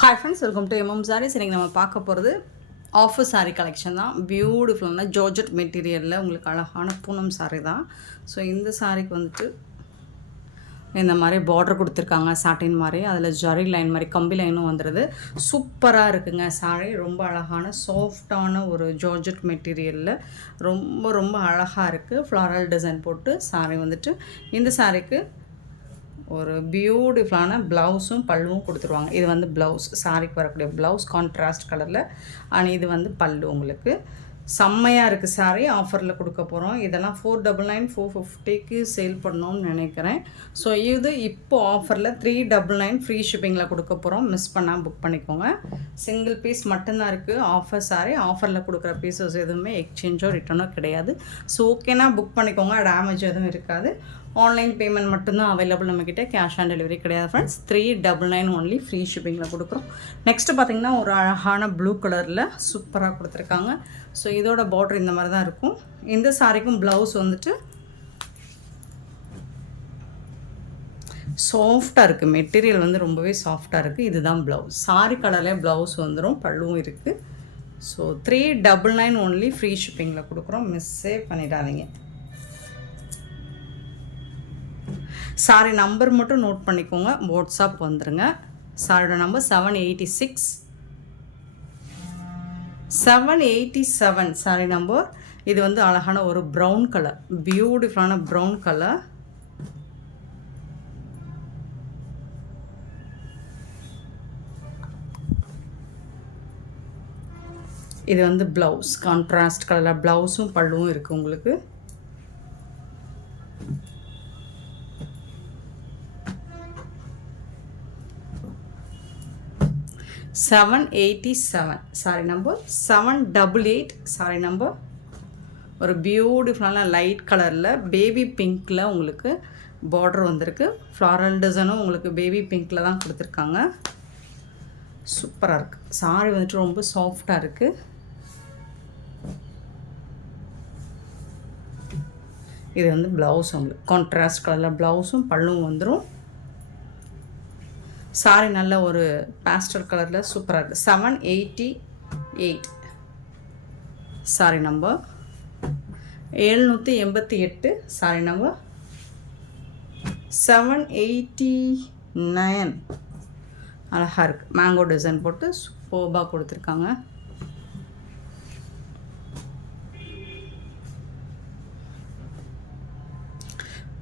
Hi friends, welcome to MM Sarees. இன்னைக்கு நம்ம பார்க்க போகிறது ஆஃபர் சாரீ கலெக்ஷன் தான். பியூட்டிஃபுல்லான ஜார்ஜெட் மெட்டீரியலில் உங்களுக்கு அழகான பூனம் சாரீ தான். ஸோ இந்த சாரீக்கு வந்துட்டு இந்த மாதிரி பார்டர் கொடுத்துருக்காங்க சாட்டின் மாதிரி. அதில் ஜரி லைன் மாதிரி கம்பி லைனும் வந்துடுது. சூப்பராக இருக்குங்க சாரீ. ரொம்ப அழகான சாஃப்டான ஒரு ஜார்ஜெட் மெட்டீரியலில் ரொம்ப ரொம்ப அழகாக இருக்குது. ஃப்ளாரல் டிசைன் போட்டு சாரீ வந்துட்டு இந்த சாரீக்கு ஒரு பியூட்டிஃபுல்லான ப்ளவுஸும் பல்லுவும் கொடுத்துருவாங்க. இது வந்து ப்ளவுஸ், சாரிக்கு வரக்கூடிய ப்ளவுஸ் கான்ட்ராஸ்ட் கலரில். ஆனால் இது வந்து பல்லு உங்களுக்கு செம்மையாக இருக்குது. சாரீ ஆஃபரில் கொடுக்க போகிறோம். இதெல்லாம் 499 450க்கு சேல் பண்ணோம்னு நினைக்கிறேன். ஸோ இது இப்போது ஆஃபரில் 399 ஃப்ரீ ஷிப்பிங்கில் கொடுக்க போகிறோம். மிஸ் பண்ணால் புக் பண்ணிக்கோங்க. சிங்கிள் பீஸ் மட்டும்தான் இருக்குது. ஆஃபர் சாரீ ஆஃபரில் கொடுக்குற பீசஸ் எதுவுமே எக்ஸ்சேஞ்சோ ரிட்டர்னோ கிடையாது. ஸோ ஓகேனா புக் பண்ணிக்கோங்க. டேமேஜ் எதுவும் இருக்காது. ஆன்லைன் பேமெண்ட் மட்டும்தான் அவைலபிள் நம்மக்கிட்ட. கேஷ் ஆன் டெலிவரி கிடையாது ஃப்ரெண்ட்ஸ். 399 ஒன்லி ஃப்ரீ ஷிப்பிங்கில் கொடுக்குறோம். நெக்ஸ்ட்டு பார்த்திங்கன்னா ஒரு அழகான ப்ளூ கலரில் சூப்பராக கொடுத்துருக்காங்க. ஸோ இதோட பார்டர் இந்த மாதிரி தான் இருக்கும். இந்த சாரிக்கும் ப்ளவுஸ் வந்துட்டு சாஃப்டாக இருக்குது. மெட்டீரியல் வந்து ரொம்பவே சாஃப்டாக இருக்குது. இதுதான் ப்ளவுஸ். சாரி கலர்லேயே ப்ளவுஸ் வந்துடும், பல்லுவும் இருக்குது. ஸோ 399 ஒன்லி ஃப்ரீ ஷிப்பிங்கில் கொடுக்குறோம். மிஸ்ஸே பண்ணிடாதீங்க. சாரி நம்பர் மட்டும் நோட் பண்ணிக்கோங்க. வாட்ஸ்அப் வந்துடுங்க. சாரியோட நம்பர் 787 சாரி நம்பர். இது வந்து அழகான ஒரு ப்ரௌன் கலர், பியூட்டிஃபுல்லான ப்ரௌன் கலர். இது வந்து ப்ளவுஸ் கான்ட்ராஸ்ட் கலரில் ப்ளவுஸும் பல்லுவும் இருக்குது உங்களுக்கு. $787 சாரி நம்பர். 788 sorry number. ஒரு பியூட்டிஃபுல்லான லைட் கலரில் பேபி பிங்க்கில் உங்களுக்கு பார்டர் வந்திருக்கு. ஃப்ளாரல் டிசைனும் உங்களுக்கு பேபி பிங்க்கில் தான் கொடுத்துருக்காங்க. சூப்பராக இருக்குது. சாரி வந்துட்டு ரொம்ப சாஃப்டாக இருக்குது. இது வந்து ப்ளவுஸ் உங்களுக்கு கான்ட்ராஸ்ட் கலரில் ப்ளவுஸும் பல்லும் வந்துடும். சாரி நல்ல ஒரு பேஸ்டல் கலரில் சூப்பராக இருக்குது. 788 சாரி நம்பர். 788 sorry number. 789 அழகாக இருக்குது. மேங்கோ டிசைன் போட்டு சூப்பராக கொடுத்துருக்காங்க.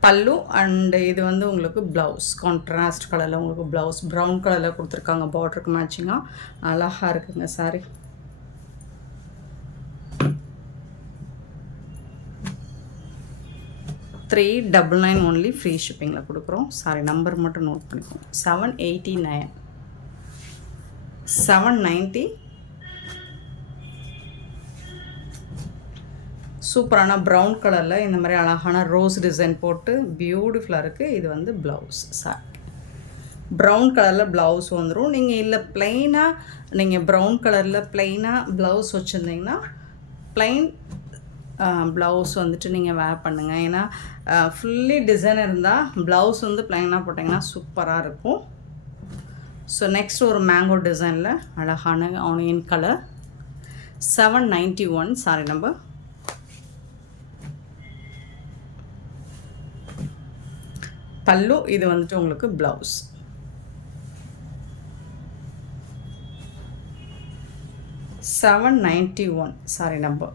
பல்லு அண்டு இது வந்து உங்களுக்கு ப்ளவுஸ் கான்ட்ராஸ்ட் கலரில் உங்களுக்கு ப்ளவுஸ் ப்ரௌன் கலரில் கொடுத்துருக்காங்க. பார்டருக்கு மேட்சிங்காக அழகாக இருக்குங்க சாரி. $399 ஒன்லி ஃப்ரீ ஷிப்பிங்கில் கொடுக்குறோம். சாரி நம்பர் மட்டும் நோட் பண்ணிக்கோங்க. 789 790 சூப்பரான ப்ரௌன் கலரில் இந்த மாதிரி அழகான ரோஸ் டிசைன் போட்டு பியூட்டிஃபுல்லாக இருக்குது. இது வந்து ப்ளவுஸ். சாரி ப்ரௌன் கலரில் ப்ளவுஸ் வந்துடும். நீங்கள் இல்லை ப்ளைனாக நீங்கள் ப்ரௌன் கலரில் ப்ளைனாக ப்ளவுஸ் வச்சுருந்தீங்கன்னா ப்ளைன் ப்ளவுஸ் வந்துட்டு நீங்கள் வேர் பண்ணுங்கள். ஏன்னா ஃபுல்லி டிசைன் இருந்தால் ப்ளவுஸ் வந்து ப்ளைனாக போட்டிங்கன்னா சூப்பராக இருக்கும். ஸோ நெக்ஸ்ட் ஒரு மேங்கோ டிசைனில் அழகான ஆனியன் கலர். 791 sorry number. பல்லு இது வந்துட்டு உங்களுக்கு blouse. 791 sorry number.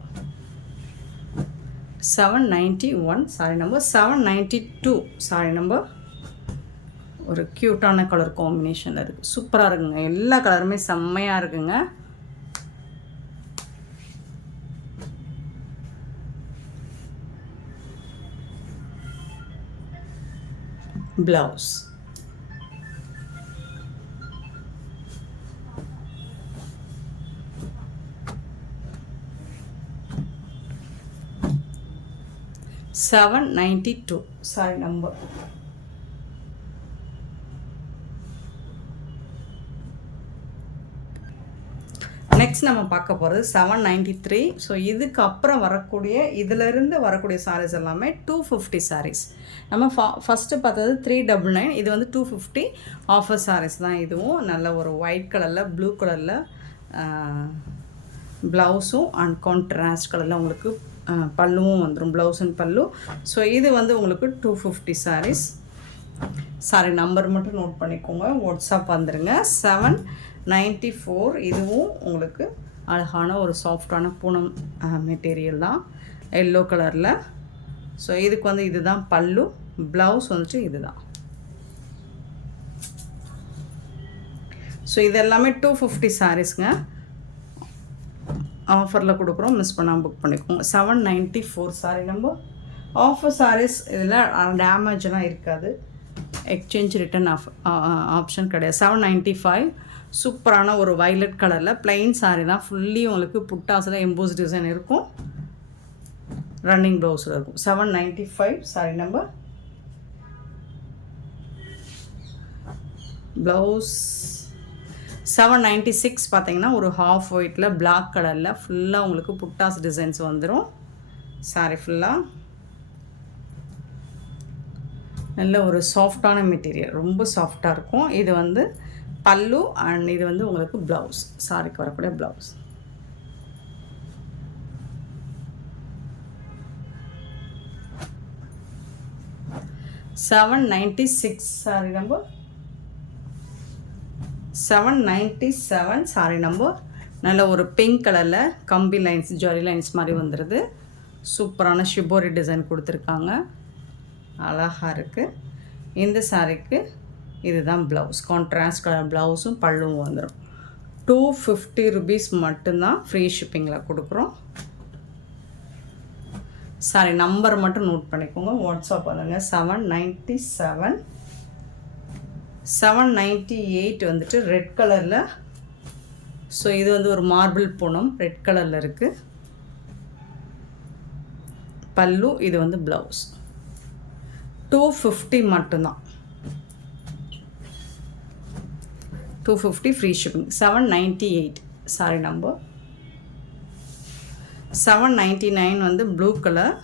791 sorry number. 792 sorry number. ஒரு க்யூட்டான கலர் காம்பினேஷனில் இருக்குது. சூப்பராக இருக்குங்க. எல்லா கலருமே செம்மையாக இருக்குங்க. Blouse $792 sorry number. நெக்ஸ்ட் நம்ம பார்க்க போகிறது 793. ஸோ இதுக்கப்புறம் வரக்கூடிய இதிலிருந்து வரக்கூடிய சாரீஸ் எல்லாமே 250 சாரீஸ். நம்ம ஃபஸ்ட்டு பார்த்தது 399, இது வந்து 250 ஆஃபர் சாரீஸ் தான். இதுவும் நல்ல ஒரு ஒயிட் கலரில் ப்ளூ கலரில் ப்ளவுஸும் அண்ட் கான்ட்ராஸ்ட் கலரில் உங்களுக்கு பல்லுவும் வந்துடும், ப்ளவுஸ் அண்ட் பல்லு. ஸோ இது வந்து உங்களுக்கு 250 சாரீஸ். சாரி நம்பர் மட்டும் நோட் பண்ணிக்கோங்க, வாட்ஸ்அப் வந்துடுங்க. 794. இதுவும் உங்களுக்கு அழகான ஒரு சாஃப்டான பூனம் மெட்டீரியல் தான், எல்லோ கலரில். ஸோ இதுக்கு வந்து இதுதான் பல்லு, ப்ளவுஸ் வந்துட்டு இதுதான். ஸோ இது எல்லாமே 250 சாரீஸ்ங்க, ஆஃபரில் கொடுக்குறோம், மிஸ் பண்ணாமல் புக் பண்ணிக்கோங்க. 794 சாரி நம்பர். ஆஃபர் சாரீஸ் இதில் டேமேஜெலாம் இருக்காது, எக்ஸ்சேஞ்ச் ரிட்டன் ஆப்ஷன் கிடையாது. 795 சூப்பரான ஒரு வைலட் கலரில் ப்ளைன் சாரீ தான். ஃபுல்லி உங்களுக்கு புட்டாஸில் எம்போஸ் டிசைன் இருக்கும், ரன்னிங் ப்ளவுஸில் இருக்கும். 795 சாரி நம்பர். ப்ளவுஸ் 796 பார்த்தீங்கன்னா ஒரு ஹாஃப் ஒயிட்டில் பிளாக் கலரில் ஃபுல்லாக உங்களுக்கு புட்டாஸ் டிசைன்ஸ் வந்துடும். சாரி ஃபுல்லாக நல்ல ஒரு சாஃப்டான மெட்டீரியல், ரொம்ப சாஃப்டாக இருக்கும். இது வந்து பல்லு அண்ட் இது வந்து உங்களுக்கு ப்ளவுஸ், சாரிக்கு வரக்கூடிய blouse. $796 sorry number. 797 sorry number. நல்ல ஒரு பிங்க் கலரில் கம்பி லைன்ஸ், ஜரி லைன்ஸ் மாதிரி வந்துடுது. சூப்பரான ஷிபோரி டிசைன் கொடுத்துருக்காங்க, அழகாக இருக்குது. இந்த சாரிக்கு இதுதான் ப்ளவுஸ், கான்ட்ராஸ்ட் கலர் ப்ளவுஸும் பல்லுவும் வந்துடும். 250 rupees மட்டும்தான், ஃப்ரீ ஷிப்பிங்கில் கொடுக்குறோம். சாரி நம்பர் மட்டும் நோட் பண்ணிக்கோங்க, வாட்ஸ்அப் பண்ணுங்கள். 797. 798 வந்துட்டு ரெட் கலரில். ஸோ இது வந்து ஒரு மார்பிள் பூனம், ரெட் கலரில் இருக்குது. பல்லு, இது வந்து ப்ளவுஸ். 250 மட்டும்தான், 250 ஃப்ரீ ஷிப்பிங். 798 sorry number. 799 வந்து ப்ளூ கலர்.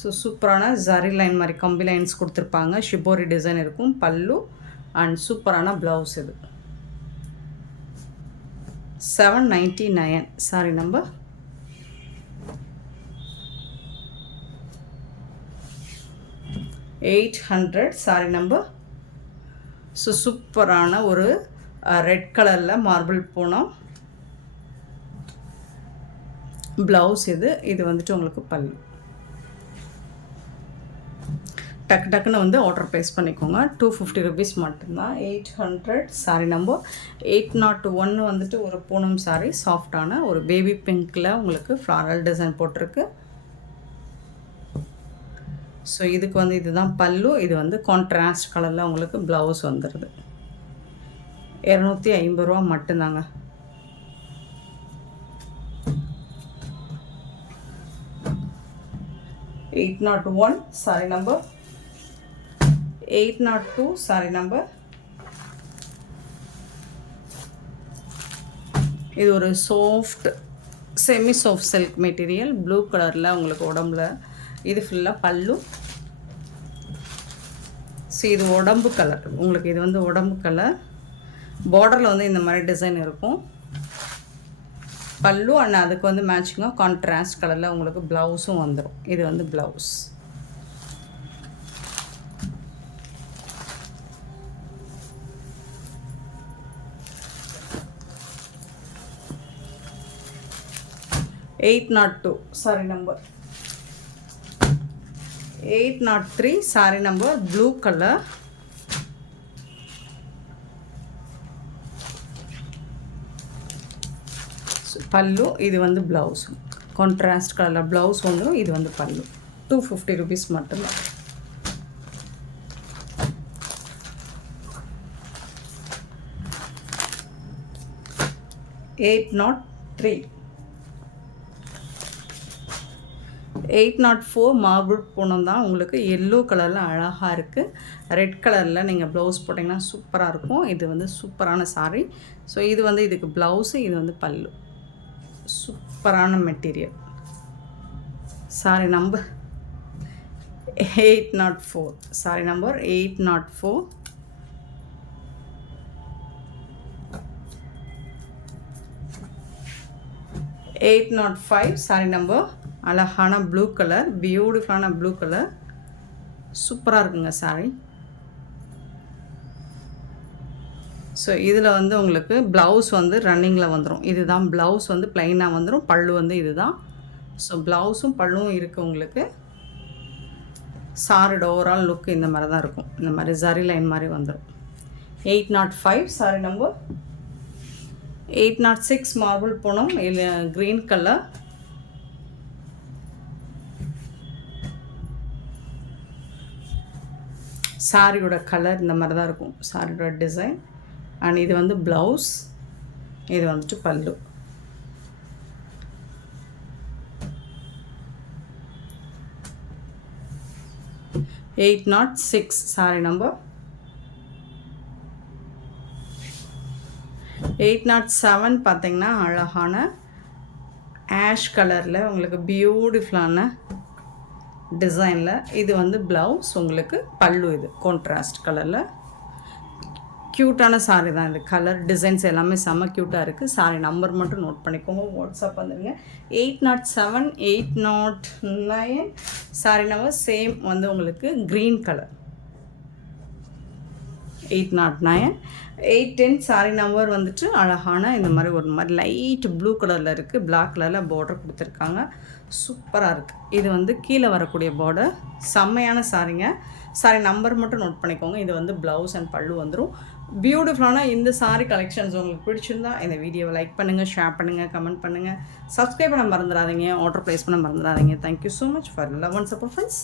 ஸோ சூப்பரான ஜரி லைன் மாதிரி கம்பி லைன்ஸ் கொடுத்துருப்பாங்க, ஷிபோரி டிசைன் இருக்கும், பல்லு அண்ட் சூப்பரான ப்ளவுஸ். இது 799 sorry number. 800 sorry number. So சூப்பரான ஒரு ரெட் கலரில் மார்பிள் பூனம், ப்ளவுஸ். இது வந்துட்டு உங்களுக்கு பல்லு. டக்குன்னு வந்து ஆர்டர் ப்ளேஸ் பண்ணிக்கோங்க. 250 rupees மட்டும்தான். 800 சாரி நம்பர். 801 வந்துட்டு ஒரு பூனம் சாரி, சாஃப்டான ஒரு பேபி பிங்க்கில் உங்களுக்கு ஃப்ளாரல் டிசைன் போட்டிருக்கு. ஸோ இதுக்கு வந்து இதுதான் பல்லு, இது வந்து கான்ட்ராஸ்ட் கலரில் உங்களுக்கு ப்ளவுஸ் வந்துடுது. 250 ரூபா மட்டும்தாங்க. $801 சாரி நம்பர். 802 sorry number. இது ஒரு soft semi soft silk material, blue கலரில் உங்களுக்கு உடம்புல. இது ஃபுல்லாக பல்லு. ஸோ இது உடம்பு கலர் உங்களுக்கு, இது வந்து உடம்பு கலர். பார்டரில் வந்து இந்த மாதிரி டிசைன் இருக்கும், பல்லு அண்ட் அதுக்கு வந்து மேட்சிங்காக கான்ட்ராஸ்ட் கலரில் உங்களுக்கு ப்ளவுஸும் வந்துடும். இது வந்து blouse. $802 sorry number. 803 sorry number, blue colour. பல்லு, இது வந்து ப்ளவுஸ், கான்ட்ராஸ்ட் கலரில் ப்ளவுஸ் வந்துடும். இது வந்து பல்லு. 250 rupees மட்டும்தான். $803 804 மார்பிள் பூனம் தான். உங்களுக்கு எல்லோ கலரில் அழகாக இருக்குது. ரெட் கலரில் நீங்கள் ப்ளவுஸ் போட்டிங்கன்னா சூப்பராக இருக்கும். இது வந்து சூப்பரான சாரீ. ஸோ இது வந்து இதுக்கு ப்ளவுஸு, இது வந்து பல்லு. சூப்பரான material. Sari number 804. Sari number 804. 805 sari number. அழகான ப்ளூ கலர், பியூட்டிஃபுல்லான ப்ளூ கலர். சூப்பராக இருக்குங்க சாரீ. ஸோ இதில் வந்து உங்களுக்கு ப்ளவுஸ் வந்து ரன்னிங்கில் வந்துடும். இதுதான் ப்ளவுஸ் வந்து ப்ளைனாக வந்துடும். பல்லு வந்து இதுதான். ஸோ ப்ளவுஸும் பல்லுவும் இருக்குது உங்களுக்கு. சாரியோட ஓவரால் லுக் இந்த மாதிரி தான் இருக்கும். இந்த மாதிரி ஜரி லைன் மாதிரி வந்துடும். 805 sari number. 806 marble Poonam, green colour. சாரியோட கலர் இந்த மாதிரி தான் இருக்கும். சாரியோட டிசைன். அண்ட் இது வந்து ப்ளவுஸ், இது வந்துட்டு பல்லு. Eight 806 sorry number. 807 பார்த்தீங்கன்னா அழகான ஆஷ் கலரில் உங்களுக்கு பியூட்டிஃபுல்லான டிசைனில். இது வந்து ப்ளவுஸ், உங்களுக்கு பல்லு. இது கான்ட்ராஸ்ட் கலரில் க்யூட்டான சாரீ தான். இது கலர் டிசைன்ஸ் எல்லாமே செம்ம க்யூட்டாக இருக்குது. சாரீ நம்பர் மட்டும் நோட் பண்ணிக்கோங்க. வாட்ஸ்அப் வந்துடுங்க. 807 809 சாரீ நம்பர். சேம் வந்து உங்களுக்கு க்ரீன் கலர். 809. 810 சாரீ நம்பர் வந்துட்டு அழகான இந்த மாதிரி ஒரு மாதிரி லைட் ப்ளூ கலரில் இருக்குது. பிளாக் கலரில் பார்டர் கொடுத்துருக்காங்க. சூப்பராக இருக்குது. இது வந்து கீழே வரக்கூடிய பார்டர். செம்மையான சாரீங்க. சாரீ நம்பர் மட்டும் நோட் பண்ணிக்கோங்க. இது வந்து ப்ளவுஸ் அண்ட் பல்லு வந்துடும். பியூட்டிஃபுல்லான இந்த சாரீ கலெக்ஷன்ஸ் உங்களுக்கு பிடிச்சிருந்தா இந்த வீடியோவை லைக் பண்ணுங்கள், ஷேர் பண்ணுங்கள், கமெண்ட் பண்ணுங்கள், சப்ஸ்கிரைப் பண்ண மறந்துடாதீங்க, ஆர்டர் ப்ளேஸ் பண்ண மறந்துடாதீங்க. Thank you so much for love and support friends.